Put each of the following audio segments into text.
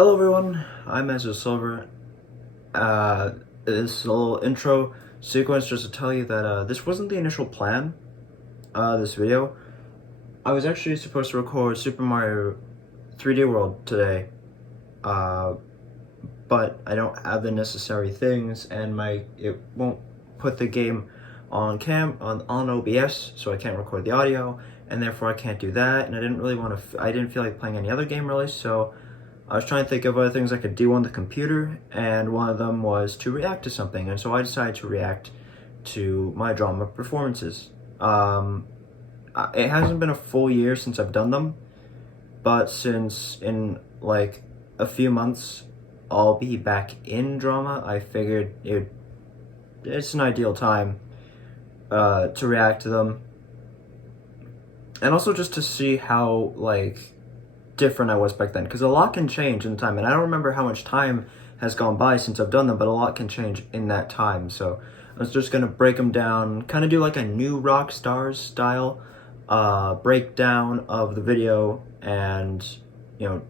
Hello everyone, I'm Ezra Silver. This little intro sequence just to tell you that this wasn't the initial plan, this video. I was actually supposed to record Super Mario 3D World today, but I don't have the necessary things and it won't put the game on OBS, so I can't record the audio, and therefore I can't do that, and I didn't feel like playing any other game really, so I was trying to think of other things I could do on the computer, and one of them was to react to something, and so I decided to react to my drama performances. It hasn't been a full year since I've done them, but since in like a few months I'll be back in drama, I figured it's an ideal time to react to them, and also just to see how different I was back then, because a lot can change in time, and I don't remember how much time has gone by since I've done them, but a lot can change in that time. So I was just gonna break them down, kind of do like a new Rockstars style breakdown of the video, and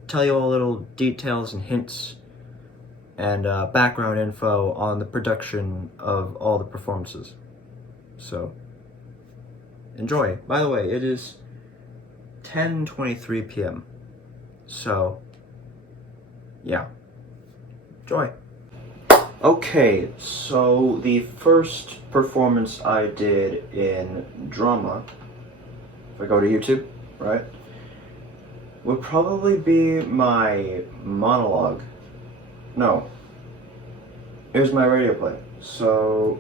tell you all little details and hints and background info on the production of all the performances. So enjoy. By the way, it is 10:23 p.m. So, yeah, enjoy. Okay, so the first performance I did in drama, if I go to YouTube, right, would probably be my monologue. No, it was my radio play. So,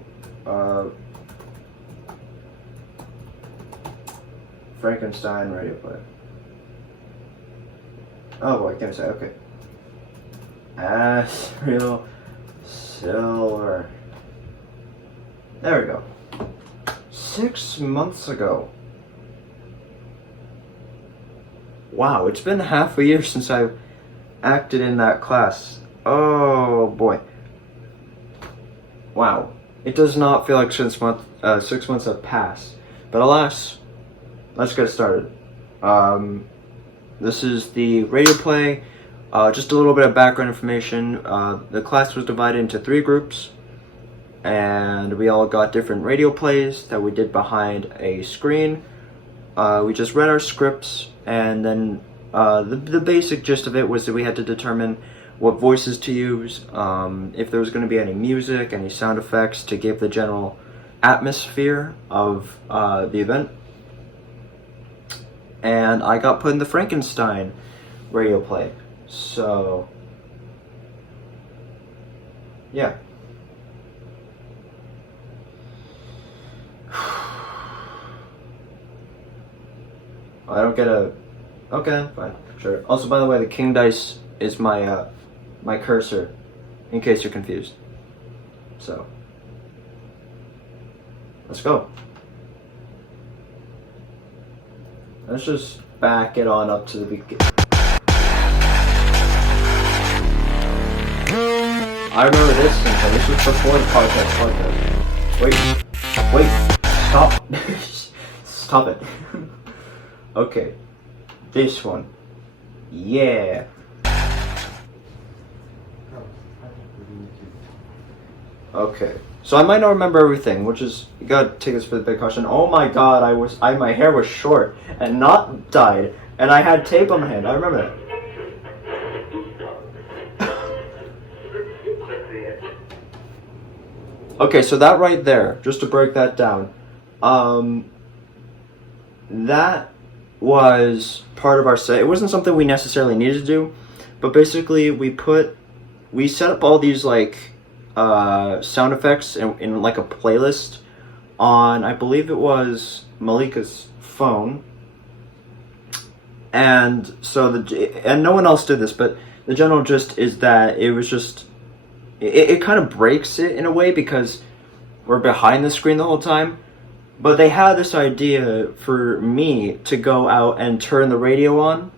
Frankenstein radio play. Oh boy, can't say, okay. Real Silver. There we go. 6 months ago. Wow, it's been half a year since I've acted in that class. Oh boy. Wow. It does not feel like 6 months have passed. But alas, let's get started. This is the radio play. Just a little bit of background information. The class was divided into 3 groups, and we all got different radio plays that we did behind a screen. We just read our scripts, and then the basic gist of it was that we had to determine what voices to use, if there was going to be any music, any sound effects to give the general atmosphere of the event. And I got put in the Frankenstein radio play. So, yeah. I don't get a... Okay, fine, sure. Also, by the way, the king dice is my my cursor, in case you're confused. So, let's go. Let's just back it on up to the beginning. I remember this intro. This was before the podcast. Wait, stop. Stop it. Okay, this one. Yeah. Okay. So I might not remember everything, which is, you gotta take this with a big caution. Oh my god, my hair was short and not dyed, and I had tape on my hand. I remember that. Okay, so that right there, just to break that down, that was part of our set. It wasn't something we necessarily needed to do, but basically we set up all these sound effects in like a playlist on, I believe it was Malika's phone, and so and no one else did this, but the general gist is that it was just it kind of breaks it in a way because we're behind the screen the whole time, but they had this idea for me to go out and turn the radio on,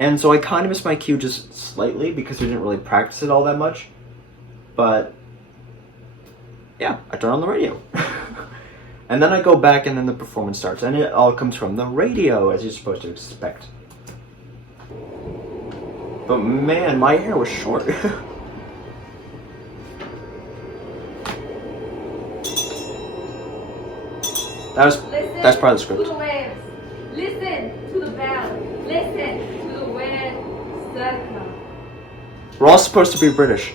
and so I kind of missed my cue just slightly because we didn't really practice it all that much, but yeah, I turn on the radio. And then I go back and then the performance starts, and it all comes from the radio, as you're supposed to expect. But man, my hair was short. That's part of the script. Listen to the waves. Listen to the bell. Listen to the wind circle. We're all supposed to be British.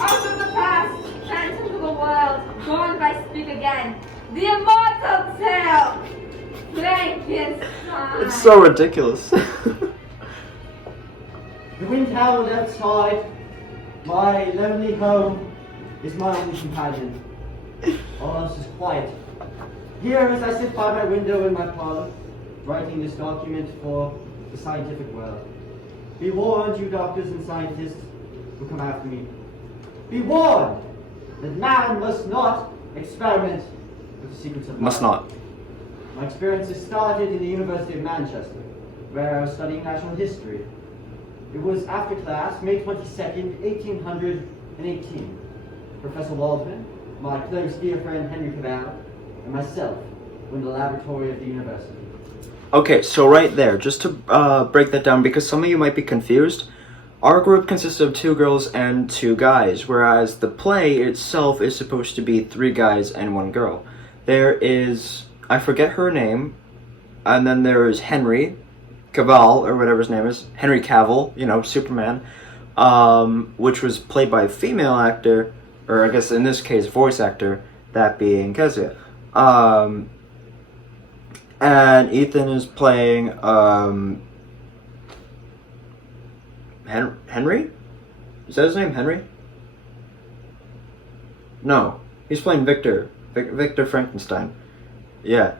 Out of the past, phantom to the world, gone by speak again. The immortal tale. Frankenstein. It's so ridiculous. The wind howled outside. My lonely home is my only companion. All else is quiet. Here, as I sit by my window in my parlor, writing this document for the scientific world. Be warned, you doctors and scientists who come after me. Be warned that man must not experiment with the secrets of life. Must not. My experiences started in the University of Manchester, where I was studying national history. It was after class, May 22nd, 1818. Professor Waldman, my close dear friend Henry Cabell, and myself were in the laboratory of the university. Okay, so right there, just to break that down, because some of you might be confused, our group consists of 2 girls and 2 guys, whereas the play itself is supposed to be 3 guys and 1 girl. There is, I forget her name, and then there is Henry Cavill, or whatever his name is, Henry Cavill, you know, Superman, which was played by a female actor, or I guess in this case, voice actor, that being Kezia. And Ethan is playing Henry? Is that his name, Henry? No, he's playing Victor. Victor Frankenstein. Yeah,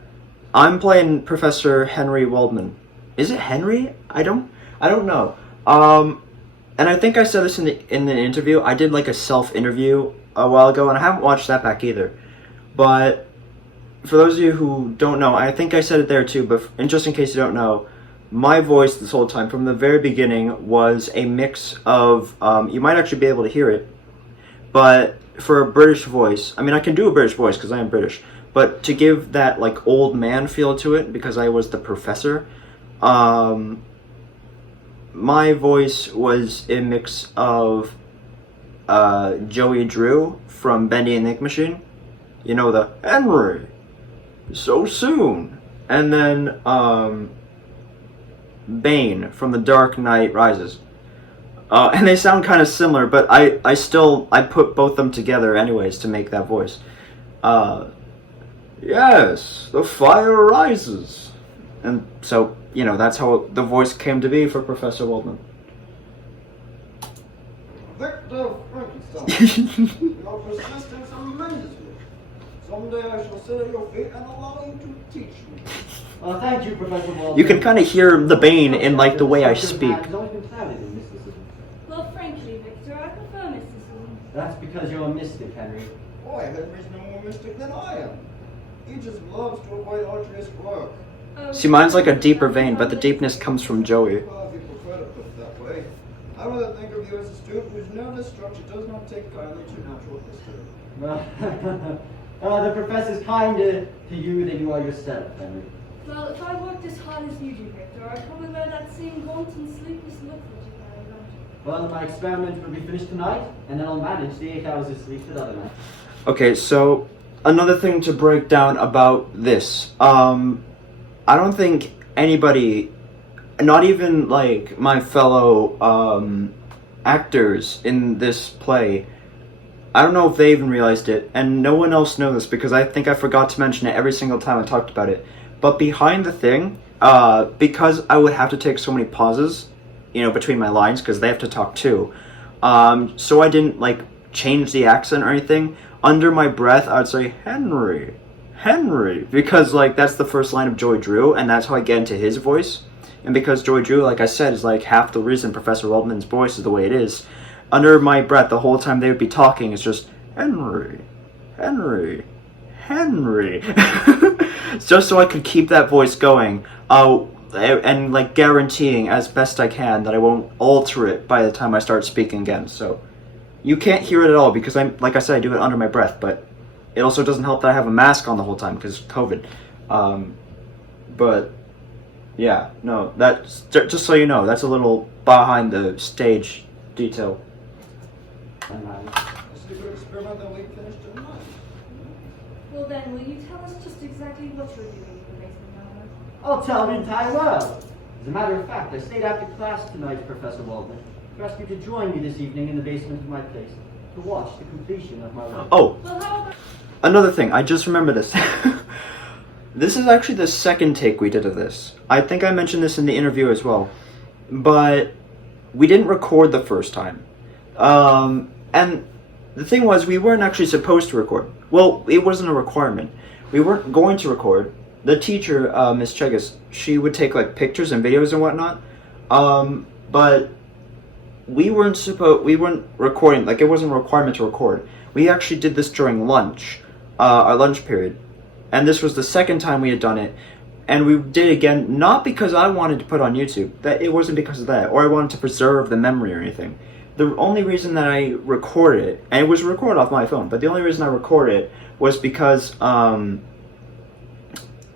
I'm playing Professor Henry Waldman. Is it Henry? I don't know. And I think I said this in the interview. I did like a self-interview a while ago, and I haven't watched that back either. But for those of you who don't know, I think I said it there too, but just in case you don't know, my voice this whole time, from the very beginning, was a mix of, you might actually be able to hear it, but for a British voice, I mean, I can do a British voice because I am British, but to give that, like, old man feel to it, because I was the professor, my voice was a mix of Joey Drew from Bendy and the Ink Machine. You know, the Henry, so soon. And then Bane from The Dark Knight Rises. And they sound kind of similar, but I put both them together anyways to make that voice. Yes, the fire rises. And so, you know, that's how the voice came to be for Professor Waldman. Victor Frankenstein, your persistence amazes me. Someday I shall sit at your feet and allow you to teach me. Thank you, Professor Waldman. You can kind of hear the Bane in, like, the way I speak. Well, frankly, Victor, I prefer mysticism. That's because you're a mystic, Henry. Boy, Henry's no more mystic than I am. He just loves to avoid arduous work. See, mine's like a deeper vein, but the deepness comes from Joey. Well, if you prefer to put it that way, I rather think of you as a student whose nervous structure does not take kindly to natural history. Well, the professor's kinder to you than you are yourself, Henry. Well, if I worked as hard as you do, Victor, I'd probably wear that same gaunt and sleepless look that you carry around. Well, my experiment will be finished tonight, and then I'll manage the 8 hours of sleep that other night. Okay, so another thing to break down about this. I don't think anybody, not even like my fellow actors in this play, I don't know if they even realized it, and no one else knows this because I think I forgot to mention it every single time I talked about it. But behind the thing, because I would have to take so many pauses, you know, between my lines because they have to talk too, so I didn't like change the accent or anything. Under my breath, I would say Henry, because like that's the first line of Joey Drew, and that's how I get into his voice. And because Joey Drew, like I said, is like half the reason Professor Waldman's voice is the way it is. Under my breath, the whole time they would be talking, it's just Henry. Just so I could keep that voice going, and like guaranteeing as best I can that I won't alter it by the time I start speaking again. So you can't hear it at all because like I said, I do it under my breath, but it also doesn't help that I have a mask on the whole time because COVID. But Yeah, no, that's just so you know, that's a little behind the stage detail. And This is a good experiment that we finished tonight. Well then, will you tell us just exactly what you're doing in the basement, Howard? I'll tell the entire world. As a matter of fact, I stayed after class tonight, Professor Waldman, to ask you to join me this evening in the basement of my place to watch the completion of my work. Oh, Well, how about... another thing, I just remember this. This is actually the second take we did of this. I think I mentioned this in the interview as well. But we didn't record the first time. And the thing was, we weren't actually supposed to record. Well, it wasn't a requirement. We weren't going to record. The teacher, Miss Chegas, she would take like pictures and videos and whatnot. But we weren't recording, like it wasn't a requirement to record. We actually did this during lunch, our lunch period. And this was the second time we had done it. And we did it again, not because I wanted to put it on YouTube. That it wasn't because of that, or I wanted to preserve the memory or anything. The only reason that I recorded it, and it was recorded off my phone, but the only reason I recorded it was because a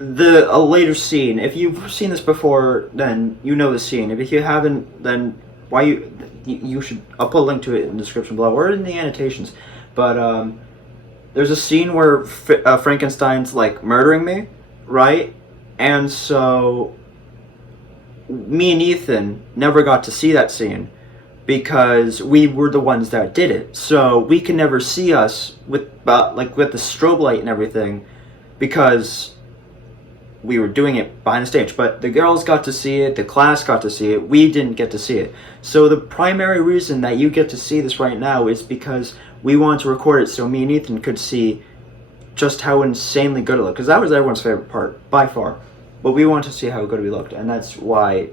later scene, if you've seen this before, then you know the scene. If you haven't, then you should, I'll put a link to it in the description below, or in the annotations. But there's a scene where Frankenstein's like murdering me, right? And so me and Ethan never got to see that scene because we were the ones that did it. So we can never see us with with the strobe light and everything because we were doing it behind the stage. But the girls got to see it, the class got to see it, we didn't get to see it. So the primary reason that you get to see this right now is because we wanted to record it so me and Ethan could see just how insanely good it looked. Because that was everyone's favorite part, by far. But we wanted to see how good we looked, and that's why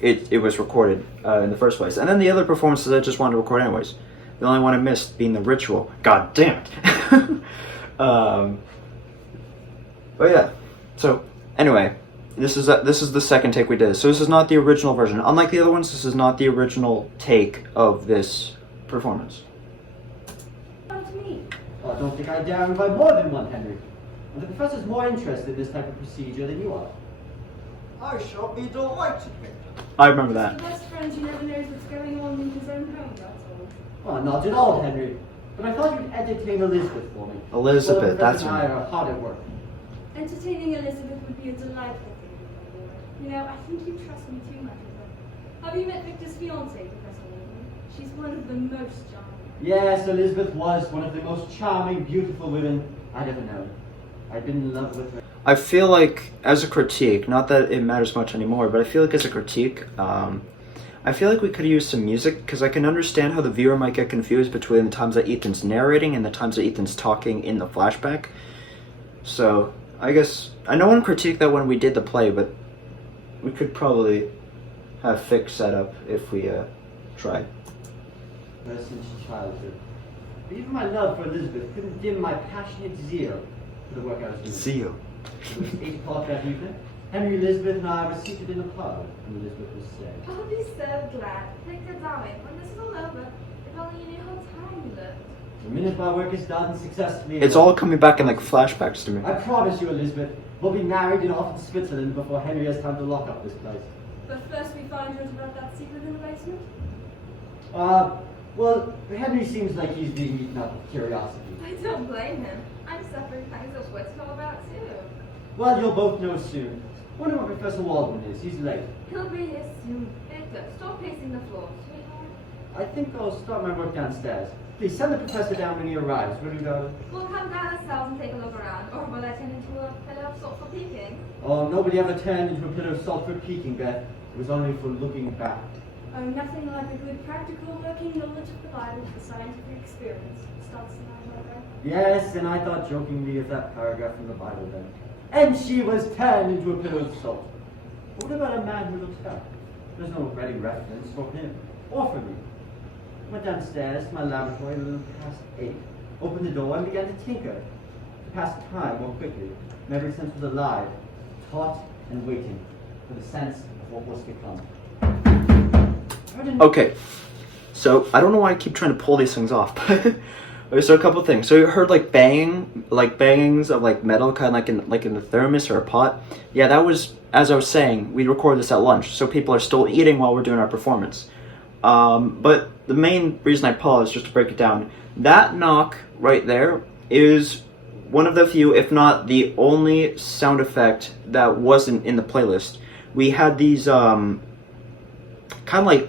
it was recorded in the first place. And then the other performances I just wanted to record anyways. The only one I missed being the ritual. God damn it. But yeah, so anyway, this is the second take we did. So this is not the original version. Unlike the other ones, this is not the original take of this performance. Come to me. Well, I don't think I dare invite more than one, Henry. And the professor's more interested in this type of procedure than you are. I shall be delighted, Victor. I remember The that. best friend who never knows what's going on in his own home, that's all. Well, not at all, Henry. But I thought you'd entertain Elizabeth for me. Elizabeth, Well, the that's professor and I her. are hard at work. Entertaining Elizabeth would be a delightful thing, my boy. You know, I think you trust me too much with her. Have you met Victor's fiancée, Professor Waldman? She's one of the most charming. Yes, Elizabeth was one of the most charming, beautiful women I'd ever known. I'd been in love with her. I feel like, as a critique, not that it matters much anymore, but I feel like as a critique, I feel like we could use some music, because I can understand how the viewer might get confused between the times that Ethan's narrating and the times that Ethan's talking in the flashback. So, I guess, I know one critique that when we did the play, but we could probably have fixed that up if we tried. Ever since childhood. But even my love for Elizabeth couldn't dim my passionate zeal for the work I was doing. Zeal. It was 8 o'clock that evening. Henry, Elizabeth, and I were seated in a pub, and Elizabeth was saying, I'll be so glad. Victor, darling, when this is all over, if only you knew how time you looked. the minute my work is done successfully... It's all coming back in like flashbacks to me. I promise you, Elizabeth, we'll be married and off to Switzerland before Henry has time to lock up this place. But first we find out about that secret in the basement. Well, Henry seems like he's being eaten up with curiosity. I don't blame him. I'm suffering pangs of what's all about too. Well, you'll both know soon. Wonder where Professor Waldman is. He's late. He'll be here soon. Victor, stop pacing the floor, sweetheart. I think I'll start my work downstairs. Please send the professor down when he arrives, will you, darling? We'll come down ourselves and take a look around, or will I turn into a pillar of salt for peeking? Oh, nobody ever turned into a pillar of salt for peeking, Beth. It was only for looking back. Oh, nothing like a good practical working knowledge of the Bible for scientific experience. Starts in our logo. Yes, and I thought jokingly of that paragraph from the Bible then. And she was turned into a pillar of salt. But what about a man who looks back? There's no ready reference for him, or for me. I went downstairs to my laboratory a little past 8, opened the door and began to tinker, to pass time more quickly. And every sense was alive, taut and waiting for the sense of what was to come. Okay, so I don't know why I keep trying to pull these things off, Okay, so a couple things. So you heard like bangings of like metal, kind of like in the thermos or a pot. Yeah, that was, as I was saying, we record this at lunch, so people are still eating while we're doing our performance. But the main reason I paused, just to break it down, that knock right there is one of the few, if not the only, sound effect that wasn't in the playlist. We had these kind of like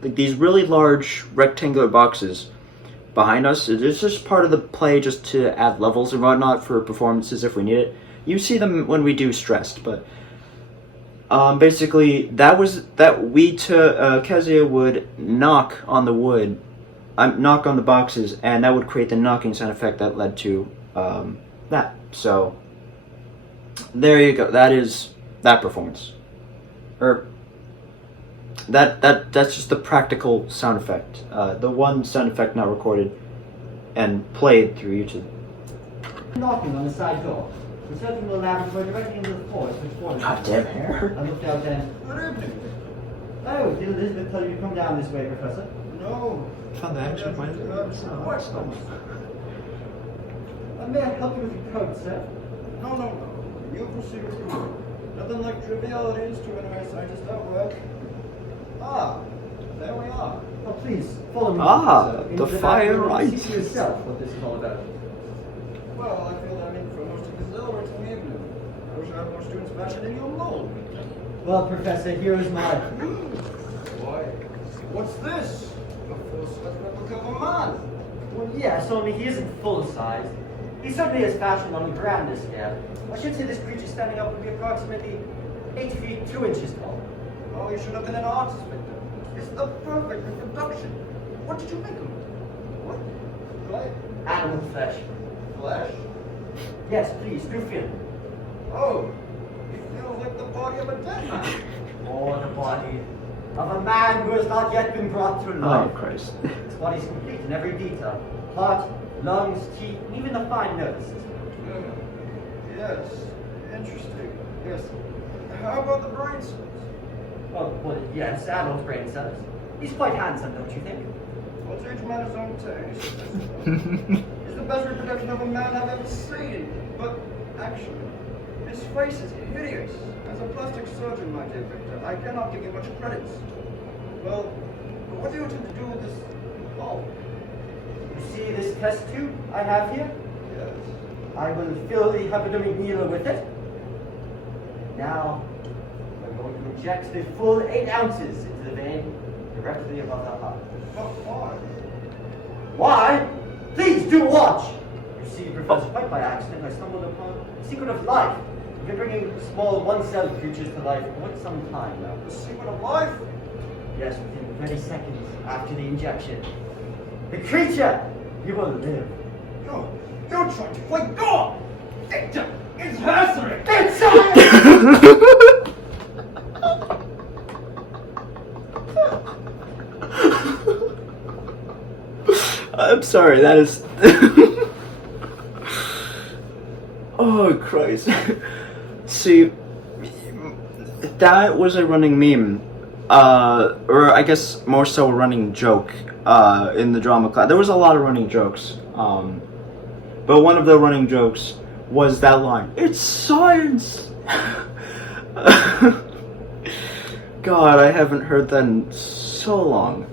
these really large rectangular boxes behind us. It's just part of the play, just to add levels and whatnot for performances if we need it. You see them when we do Stressed, but basically Kezia would knock on the wood, knock on the boxes, and that would create the knocking sound effect that led to that. So there you go. That is that performance, or that's just the practical sound effect. The one sound effect not recorded and played through YouTube. Knocking on the side door. We stepped from the laboratory directly into the forest, which was Goddamn hair. I looked out then. Good evening. Oh, did Elizabeth tell you to come down this way, Professor? No. Found the action point. May I help you with your coat, sir? No. You proceed with your work. Nothing like trivialities to an earth scientist at work. Ah, there we are. Oh, please, follow me. Ah, Professor, the into fire lab and right. see for yourself what this is all about. Well, I feel that I'm in for most of the celebrity evening. I wish I had more students fashioning your mold. Well, Professor, here is my... Why? What's this? A full-size replica of a man. Well, yes, only he isn't full-size. He certainly has fashion on the grandest scale. I should say this creature standing up would be approximately 8 feet 2 inches tall. Oh, you should have been an artist, Victor. It's the perfect reproduction. What did you make of it? What? Clay? Animal flesh. Flesh? Yes, please, do feel it. Oh, it feels like the body of a dead man. Or the body of a man who has not yet been brought to Oh life. Christ. His body is complete in every detail. Heart, lungs, teeth, and even the fine nervous system. Yes, interesting. Yes. How about the brain cells? Well, yes, adult brain cells. He's quite handsome, don't you think? Well, to each man his own taste. It's the best reproduction of a man I've ever seen. But actually, his face is hideous. As a plastic surgeon, my dear Victor, I cannot give you much credit. Well, what do you intend to do with this bulb? You see this test tube I have here? Yes. I will fill the hypodermic needle with it. Now, I'm going to inject the full 8 ounces into the vein directly above the heart. But why? Why? Please do watch! You see, Professor, quite by accident, I stumbled upon the secret of life. We've been bringing small one-celled creatures to life for quite some time now. The secret of life? Yes, within 30 seconds after the injection. The creature, he will live. You're trying to play God! Victor, it's Hazard! It's science! I'm sorry, that is... Oh, Christ. See, that was a running meme, or I guess more so a running joke, in the drama class. There was a lot of running jokes, but one of the running jokes was that line, "It's science!" God, I haven't heard that in so long.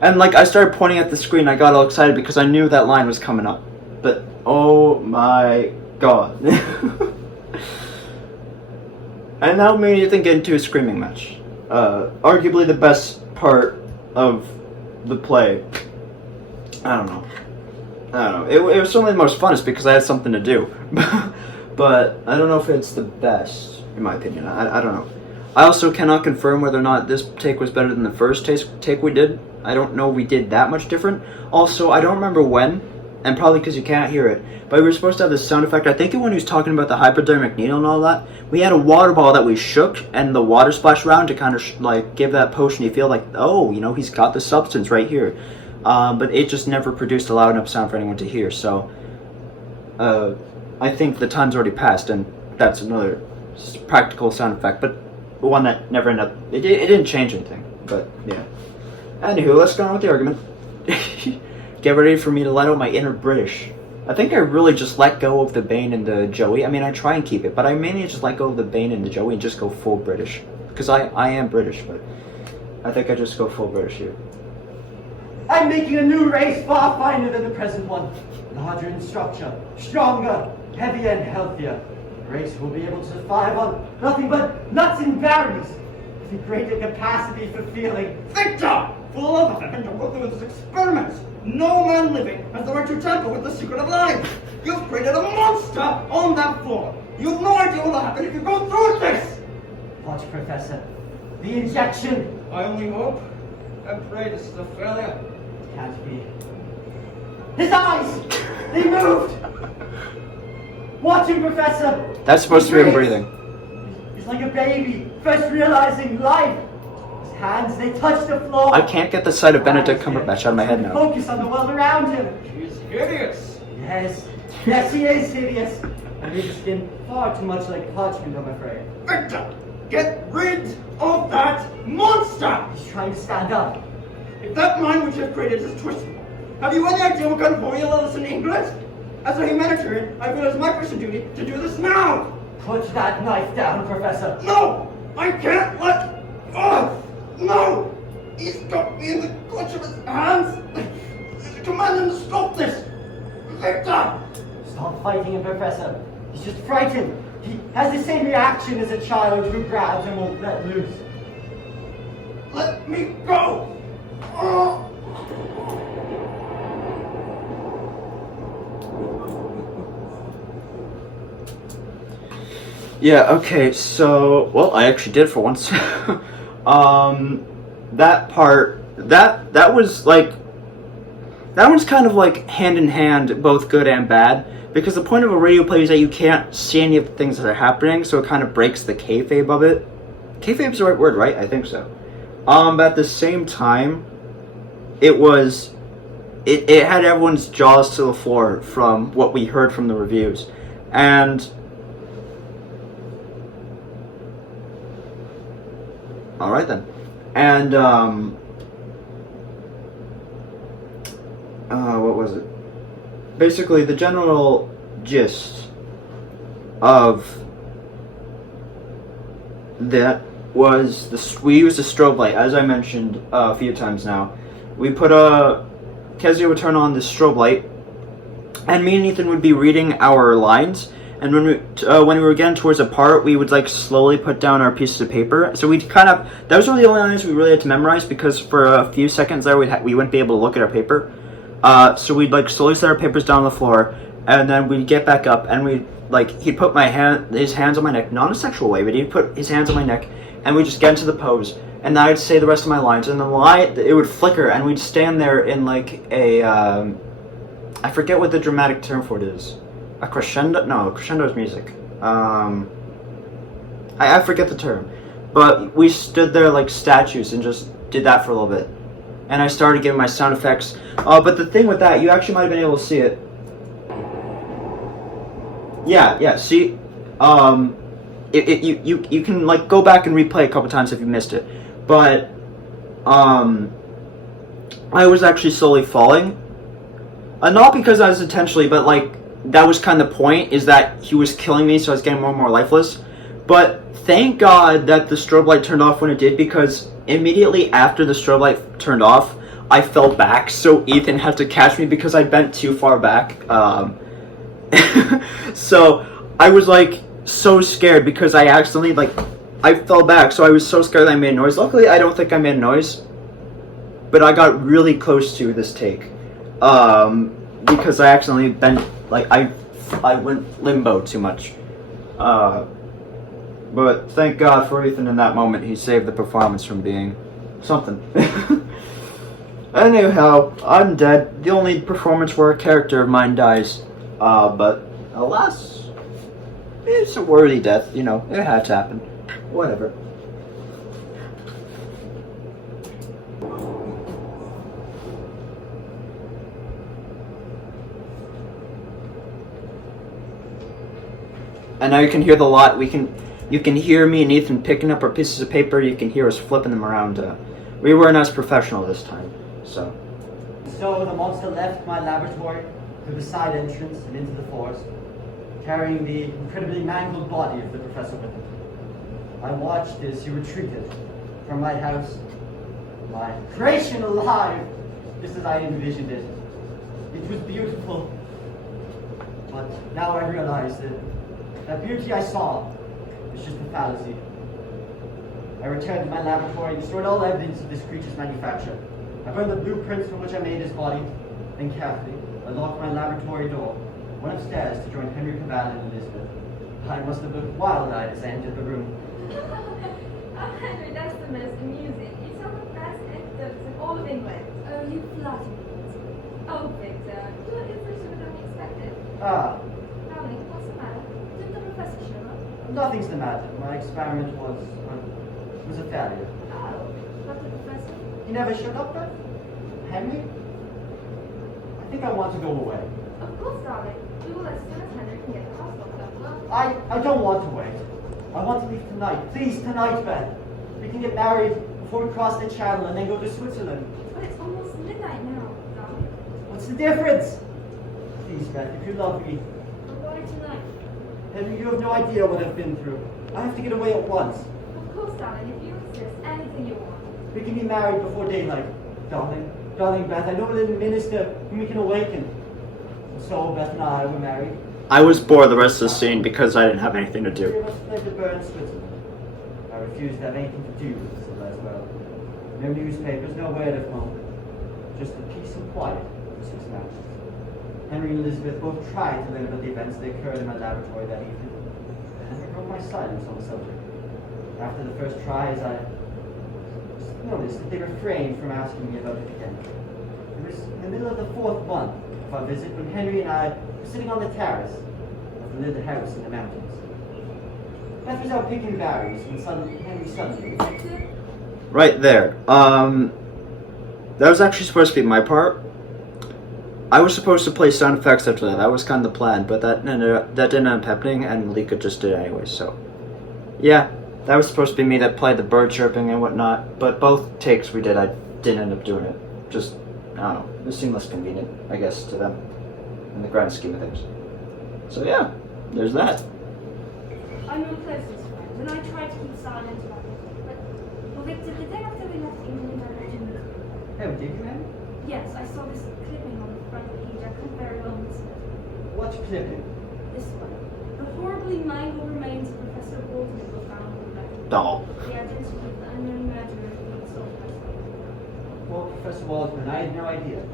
And like, I started pointing at the screen, I got all excited because I knew that line was coming up. But, oh my god. And that made me think into a screaming match. Arguably the best part of the play. I don't know. It was certainly the most funnest because I had something to do. But I don't know if it's the best, in my opinion. I don't know. I also cannot confirm whether or not this take was better than the first take we did. I don't know we did that much different. Also, I don't remember when, and probably because you can't hear it, but we were supposed to have this sound effect. I think when he was talking about the hypodermic needle and all that, we had a water ball that we shook, and the water splashed around to kind of like give that potion you feel like, oh, you know, he's got the substance right here. But it just never produced a loud enough sound for anyone to hear, so I think the time's already passed, and that's another practical sound effect, but one that never ended up, it didn't change anything, but yeah. Anywho, let's go on with the argument. get ready for me to let out my inner British. I think I really just let go of the Bane and the Joey. I mean, I try and keep it, but I mainly just let go of the Bane and the Joey and just go full British. Because I am British, but I think I just go full British here. I'm making a new race far finer than the present one. Larger in structure, stronger, heavier and healthier. The race will be able to survive on nothing but nuts and berries. With a greater capacity for feeling. Victor! For the love of heaven, don't go through this experiment! No man living has the right to tamper with the secret of life! You've created a monster on that floor! You've no idea what will happen if you go through this! Watch, Professor. The injection. I only hope and pray this is a failure. It can't be. His eyes! They moved! Watch him, Professor! That's supposed to be him breathes. breathing. He's like a baby, first realizing life. His hands, they touch the floor. I can't get the sight of Benedict Cumberbatch out of my head now. Focus on the world around him. He's hideous! Yes, he is hideous. And his skin far too much like parchment, I'm afraid. Victor! Get rid of that monster! He's trying to stand up. If that mind which you've created is twisted, have you any idea what kind of burial is in England? As a humanitarian, I feel it's my personal duty to do this now! Put that knife down, Professor. No! I can't let... Oh! No! He's got me in the clutch of his hands! Command him to stop this! Victor! Stop fighting him, Professor. He's just frightened. He has the same reaction as a child who grabs and won't let loose. Let me go! Oh! Yeah, okay, so, well, I actually did for once. That part, that was like, that one's kind of like hand in hand, both good and bad, because the point of a radio play is that you can't see any of the things that are happening, so it kind of breaks the kayfabe of it. Kayfabe's the right word, right? I think so. But at the same time, it had everyone's jaws to the floor from what we heard from the reviews. And alright then. And, what was it? Basically, the general gist of that was we used a strobe light, as I mentioned a few times now. We put Kezia would turn on the strobe light, and me and Ethan would be reading our lines. And when we were getting towards a part, we would like slowly put down our pieces of paper. So we'd kind of, those were the only lines we really had to memorize, because for a few seconds there we wouldn't be able to look at our paper. So we'd like slowly set our papers down on the floor, and then we'd get back up, and he'd put his hands on my neck, not in a sexual way, but he'd put his hands on my neck, and we'd just get into the pose. And then I'd say the rest of my lines, and the light, it would flicker, and we'd stand there in like a, I forget what the dramatic term for it is. A crescendo? No, crescendo is music. I forget the term. But we stood there like statues and just did that for a little bit. And I started giving my sound effects. But the thing with that, you actually might have been able to see it. Yeah, see? You can like go back and replay a couple times if you missed it. But, I was actually slowly falling. Not because I was intentionally, but like, that was kind of the point, is that he was killing me, so I was getting more and more lifeless. But thank God that the strobe light turned off when it did, because immediately after the strobe light turned off, I fell back, so Ethan had to catch me because I bent too far back. So I was like so scared because I accidentally I fell back, so I was so scared that I made a noise. Luckily, I don't think I made a noise, but I got really close to this take. Because I accidentally bent, I went limbo too much. But thank God for Ethan in that moment. He saved the performance from being something. Anyhow, I'm dead. The only performance where a character of mine dies. But alas, it's a worthy death. You know, it had to happen. Whatever. And now you can hear the lot. You can hear me and Ethan picking up our pieces of paper. You can hear us flipping them around. We weren't as professional this time, so. So the monster left my laboratory through the side entrance and into the forest, carrying the incredibly mangled body of the professor with him. I watched as he retreated from my house, my creation alive, just as I envisioned it. It was beautiful, but now I realize that that beauty I saw was just a fallacy. I returned to my laboratory and destroyed all evidence of this creature's manufacture. I burned the blueprints from which I made his body, then carefully, I locked my laboratory door, went upstairs to join Henry Caval and Elizabeth. I must have looked wild-eyed as I entered the room. Oh, Henry, that's the most amusing. You tell the best anecdotes in all of England. Oh, you flatter me. Oh, Victor, you're sooner than we expected. Ah, Darling, what's the matter? Didn't the professor show up? nothing's the matter. My experiment was a failure. Oh, but the professor? He never showed up, Beth? Henry? I think I want to go away. Of course, darling. We will as soon as Henry can get the hospital covered. I don't want to wait. I want to leave tonight. Please, tonight, Beth. We can get married before we cross the channel and then go to Switzerland. But it's almost midnight now, darling. What's the difference? Please, Beth, if you love me. But why tonight? Henry, you have no idea what I've been through. I have to get away at once. Of course, darling, if you insist, anything you want. We can be married before daylight. Darling, darling Beth, I know a little minister whom we can awaken. And so Beth and I were married. I was bored the rest of the scene because I didn't have anything to Three do. of us fled to burn Switzerland. I refused to have anything to do with this as well. No newspapers, no word of home. Just the peace and quiet of 6 months. Henry and Elizabeth both tried to learn about the events that occurred in my laboratory that evening. And I broke my silence on the subject. After the first tries, I noticed that they refrained from asking me about it again. It was in the middle of the 4th month of our visit when Henry and I were sitting on the terrace of the little house in the mountains. Beth was out picking berries when Henry suddenly... Right there. That was actually supposed to be my part. I was supposed to play sound effects after that. That was kind of the plan, but that didn't end up happening, and Malika just did it anyway, so... Yeah, that was supposed to be me that played the bird chirping and whatnot, but both takes we did, I didn't end up doing it. Just, I don't know, it seemed less convenient, I guess, to them, in the grand scheme of things. So yeah, there's that. I'm your closest friend, and I try to keep silent about it. But, well, Victor, the day after we left England, I read your newspaper. Oh, did you, ma'am? Yes, I saw this clipping on the front page. I couldn't very well miss it. What clipping? This one. The horribly mangled remains of Professor Bolton were found in the record. Oh. The identity of the unknown murderer being solved by someone. Well, Professor Waldman, I had no idea.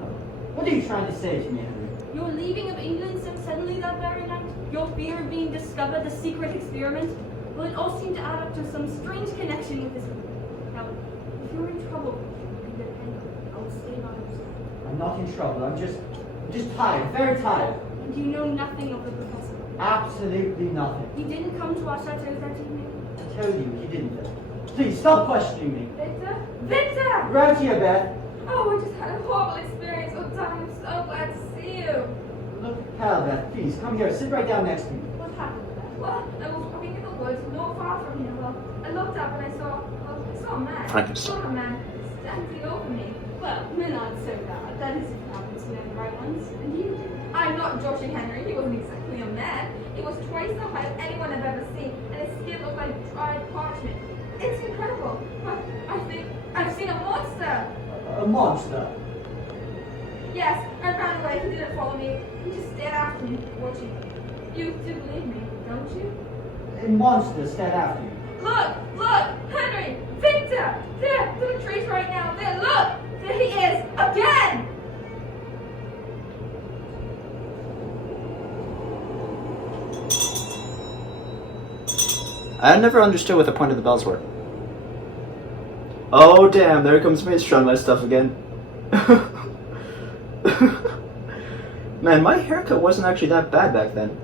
No. What are you trying to say to me, Henry? Your leaving of England so suddenly that very night? Your fear of being discovered, the secret experiment? Well, it all seemed to add up to some strange connection with this. Now, if you're in trouble, you can depend on me. I'll stay by your side. I'm not in trouble. I'm just tired, very tired. And you know nothing of the professor. Absolutely nothing. He didn't come to our chateau that evening. I told you he didn't. Please, stop questioning me. Victor? Victor! Right here, Beth. Oh, we just had a horrible experience. Oh, darling, I'm so glad to see you. Look, pal, Beth, please, come here. Sit right down next to me. What happened with that? Well, I was walking in the woods not far from here. Well, I looked up and I saw a man. Frankenstein. I saw a man standing over me. Well, men aren't so bad. That is if you happen to know the right ones. And you do. I'm not joshing Henry. He wasn't exactly a man. He was twice the height of anyone I've ever seen, and his skin looked like dried parchment. It's incredible. But I think I've seen a monster. A monster? Yes, I ran away. He didn't follow me. He just stared after me, watching. You do believe me, don't you? A monster stared after you. Look, Henry, Victor, there, to the trees right now. There, look, there he is again. I never understood what the point of the bells were. Oh damn, there comes me strung my stuff again. Man, my haircut wasn't actually that bad back then.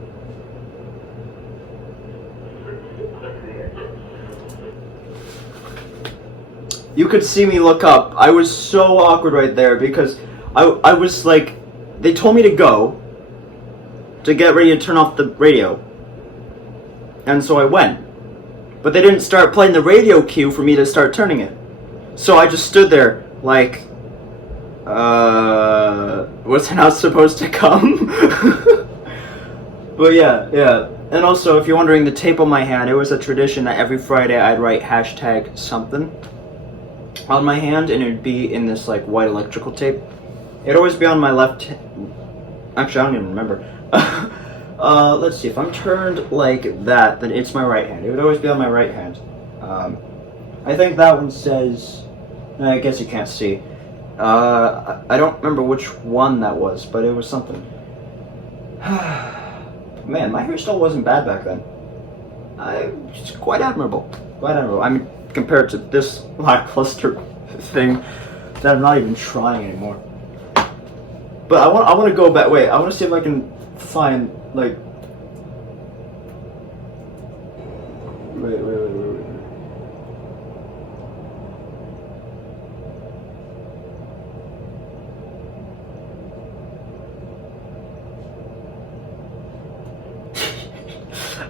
You could see me look up. I was so awkward right there because I was like, they told me to go to get ready to turn off the radio. And so I went. But they didn't start playing the radio cue for me to start turning it. So I just stood there like, Was not supposed to come. But yeah. And also, if you're wondering, the tape on my hand, it was a tradition that every Friday I'd write hashtag something on my hand, and it'd be in this like white electrical tape. It'd always be on my left. Actually, I don't even remember. Let's see. If I'm turned like that, then it's my right hand. It would always be on my right hand. I think that one says. I guess you can't see. I don't remember which one that was, but it was something. Man, my hairstyle wasn't bad back then. It's quite admirable. Quite admirable. I mean, compared to this lackluster thing that I'm not even trying anymore. But I want to go back. Wait, I want to see if I can find like. Wait.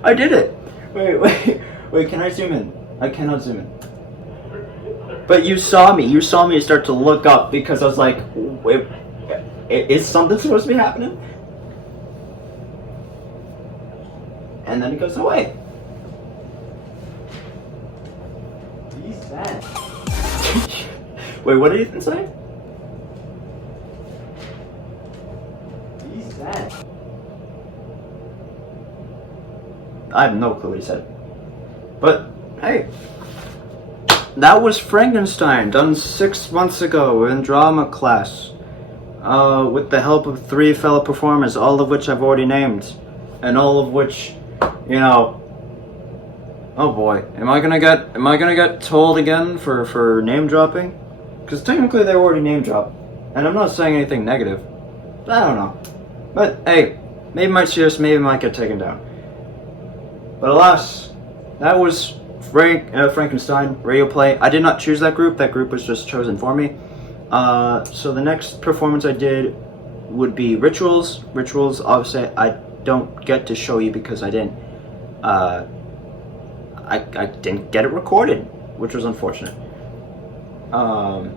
I did it! Wait, can I zoom in? I cannot zoom in. But you saw me start to look up because I was like, wait, is something supposed to be happening? And then it goes away. He's sad. Wait, what did Ethan say? He's sad. I have no clue what he said. But, hey. That was Frankenstein, done 6 months ago in drama class. With the help of 3 fellow performers, all of which I've already named. And all of which, you know... Oh boy, am I gonna get told again for name dropping? Because technically they were already name dropped. And I'm not saying anything negative. I don't know. But, hey, maybe might see us, maybe might get taken down. But alas, that was Frankenstein radio play. I did not choose that group was just chosen for me. So the next performance I did would be Rituals. Rituals, obviously, I don't get to show you because I didn't get it recorded, which was unfortunate. But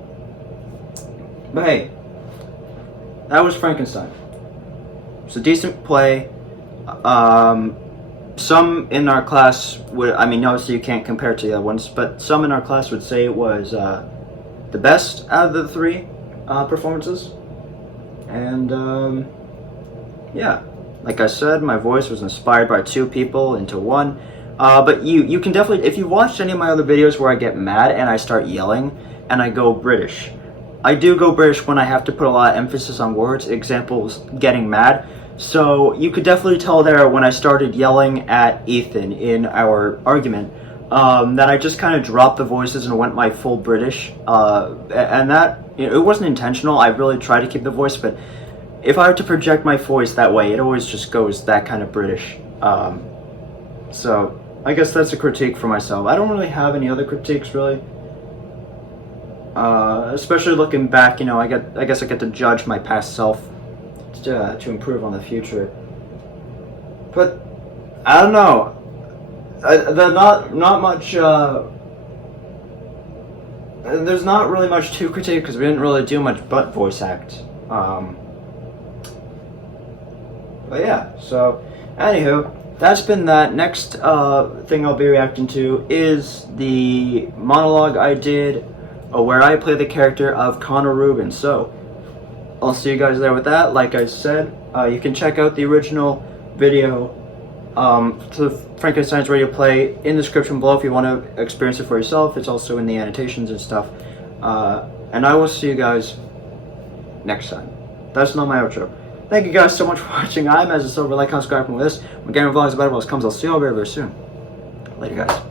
hey, that was Frankenstein. It's a decent play. Some in our class would, I mean, obviously you can't compare it to the other ones, but some in our class would say it was the best out of the 3 performances. And yeah, like I said, my voice was inspired by 2 people into 1. But you can definitely, if you watched any of my other videos where I get mad and I start yelling and I go British. I do go British when I have to put a lot of emphasis on words, examples, getting mad. So you could definitely tell there when I started yelling at Ethan in our argument that I just kind of dropped the voices and went my full British. And that, you know, it wasn't intentional. I really tried to keep the voice, but if I were to project my voice that way, it always just goes that kind of British. So I guess that's a critique for myself. I don't really have any other critiques really. Especially looking back, you know, I guess I get to judge my past self to improve on the future. But I don't know. Not much. There's not really much to critique because we didn't really do much but voice act. But yeah. So, anywho, that's been that. Next thing I'll be reacting to is the monologue I did, where I play the character of Connor Rubin. So, I'll see you guys there with that. Like I said, you can check out the original video to Frankenstein's radio play in the description below if you want to experience it for yourself. It's also in the annotations and stuff. And I will see you guys next time. That's not my outro. Thank you guys so much for watching. I'm as a silver, like, comment, subscribe from this. When gaming vlogs about it comes, I'll see you all very, very soon. Later, guys.